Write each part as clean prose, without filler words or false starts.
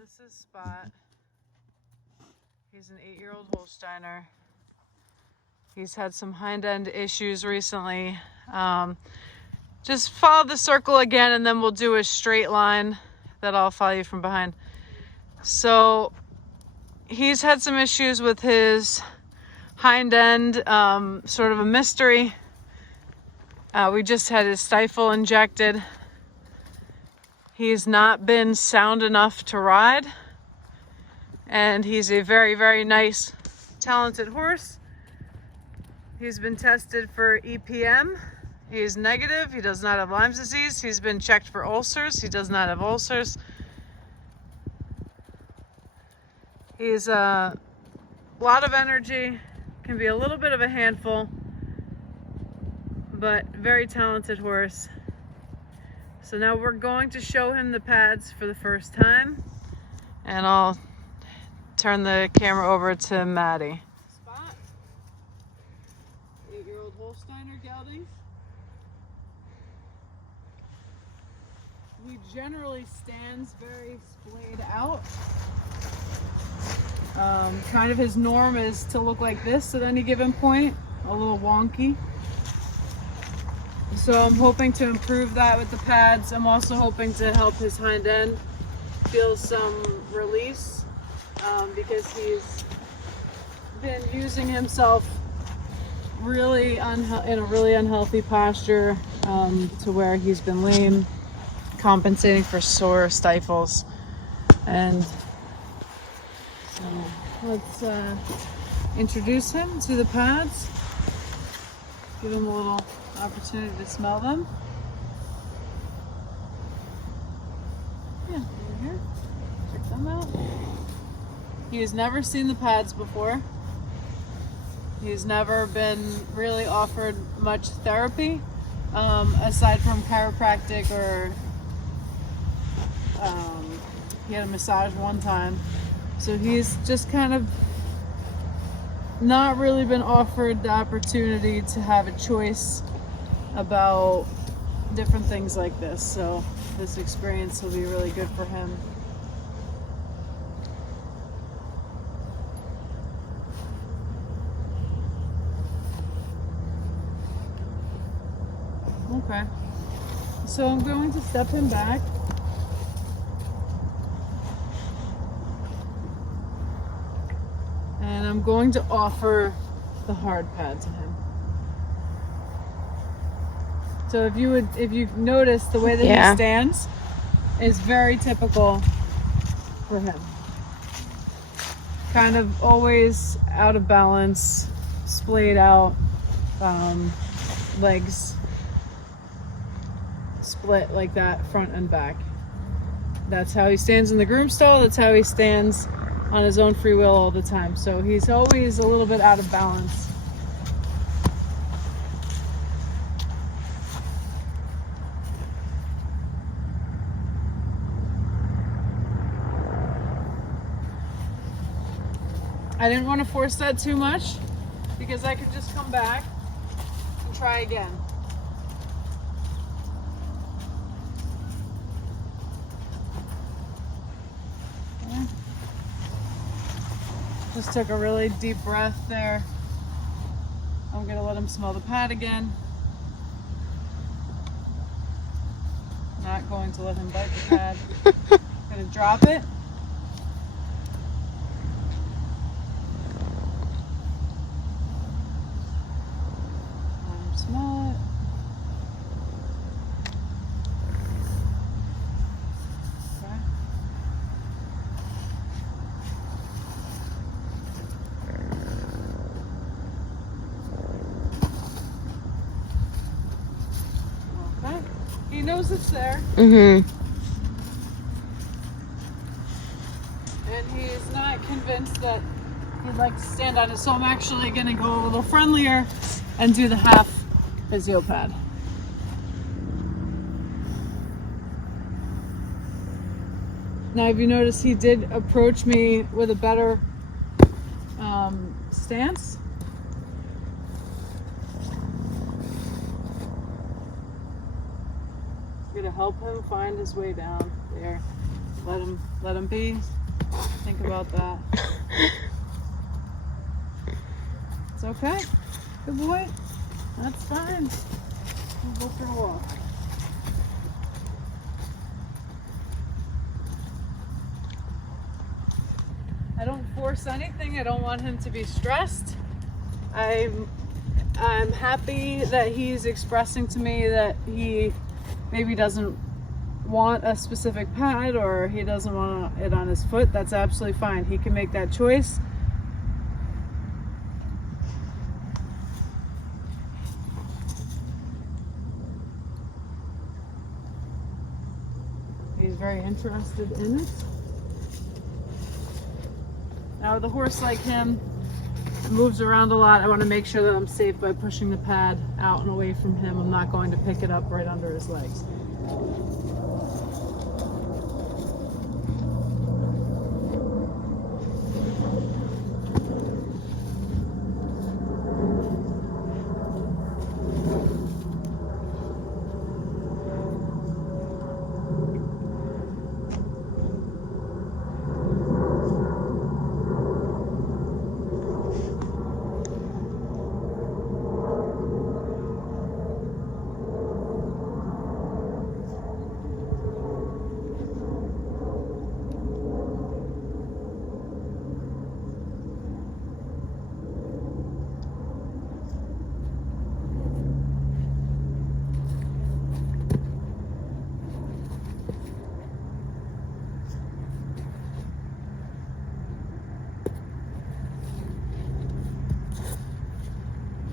This is Spot. He's an 8-year-old Holsteiner. He's had some hind end issues recently. Just follow the circle again and then we'll do a straight line that I'll follow you from behind. So he's had some issues with his hind end, sort of a mystery. We just had his stifle injected. He's not been sound enough to ride, and he's a very, very nice, talented horse. He's been tested for EPM. He's negative. He does not have Lyme disease. He's been checked for ulcers. He does not have ulcers. He's a lot of energy, can be a little bit of a handful, but very talented horse. So now we're going to show him the pads for the first time, and I'll turn the camera over to Maddie. Spot, 8-year-old Holsteiner gelding. He generally stands very splayed out. Kind of his norm is to look like this at any given point, a little wonky. So I'm hoping to improve that with the pads. I'm also hoping to help his hind end feel some release, because he's been using himself really in a really unhealthy posture, to where he's been lame, compensating for sore stifles. And so let's introduce him to the pads, give him a little opportunity to smell them. Yeah, over here. Check them out. He has never seen the pads before. He's never been really offered much therapy, aside from chiropractic, or he had a massage one time. So he's just kind of not really been offered the opportunity to have a choice about different things like this. So this experience will be really good for him. Okay, so I'm going to step him back. And I'm going to offer the hard pad to him. So if you notice, the way that he stands is very typical for him. Kind of always out of balance, splayed out, legs split like that, front and back. That's how he stands in the groom stall. That's how he stands on his own free will all the time. So he's always a little bit out of balance. I didn't want to force that too much, because I could just come back and try again. Okay. Just took a really deep breath there. I'm gonna let him smell the pad again. Not going to let him bite the pad. Gonna drop it. Smell it. Okay. Okay. He knows it's there. Mm-hmm. And he is not convinced that he'd like to stand on it. So I'm actually gonna go a little friendlier and do the half physio pad. Now, if you notice, he did approach me with a better stance. I'm gonna help him find his way down there. Let him be. Think about that. It's okay. Good boy. That's fine. We'll go for a walk. I don't force anything. I don't want him to be stressed. I'm happy that he's expressing to me that he maybe doesn't want a specific pad or he doesn't want it on his foot. That's absolutely fine. He can make that choice. He's very interested in it. Now with a horse like him, it moves around a lot. I want to make sure that I'm safe by pushing the pad out and away from him. I'm not going to pick it up right under his legs.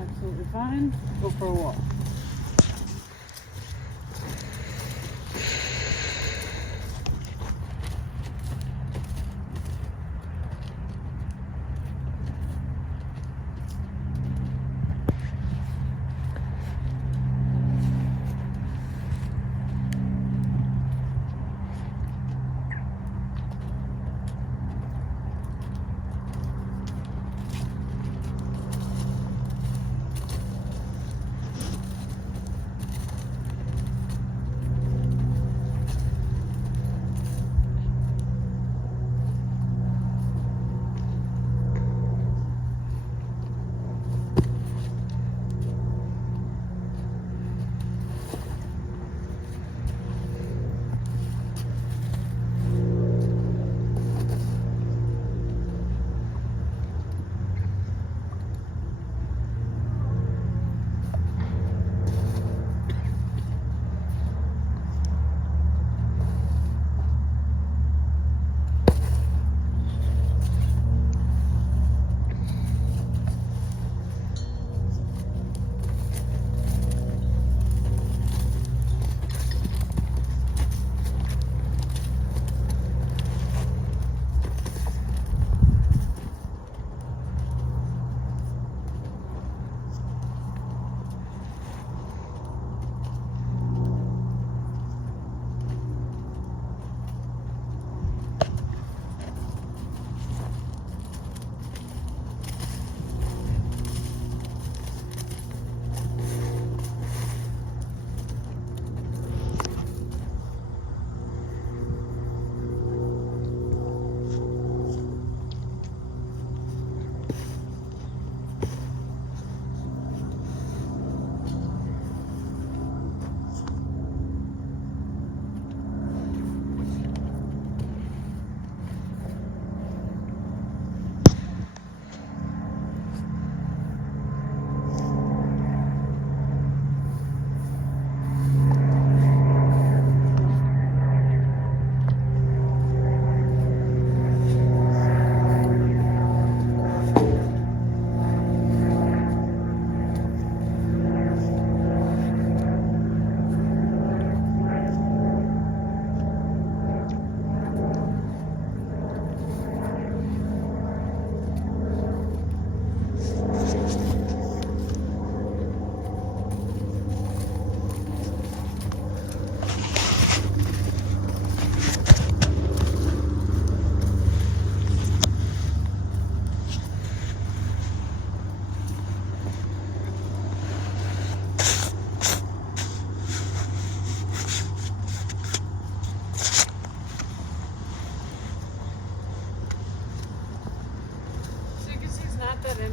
Absolutely fine. Go for a walk.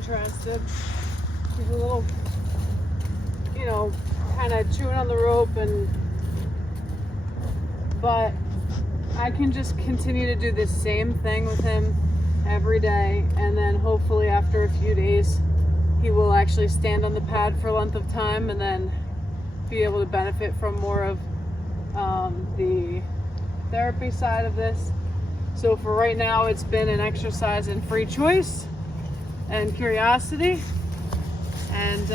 interested. He's a little, you know, kind of chewing on the rope, but I can just continue to do the same thing with him every day, and then hopefully after a few days he will actually stand on the pad for a length of time and then be able to benefit from more of the therapy side of this. So for right now, it's been an exercise in free choice and curiosity, and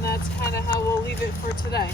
that's kind of how we'll leave it for today.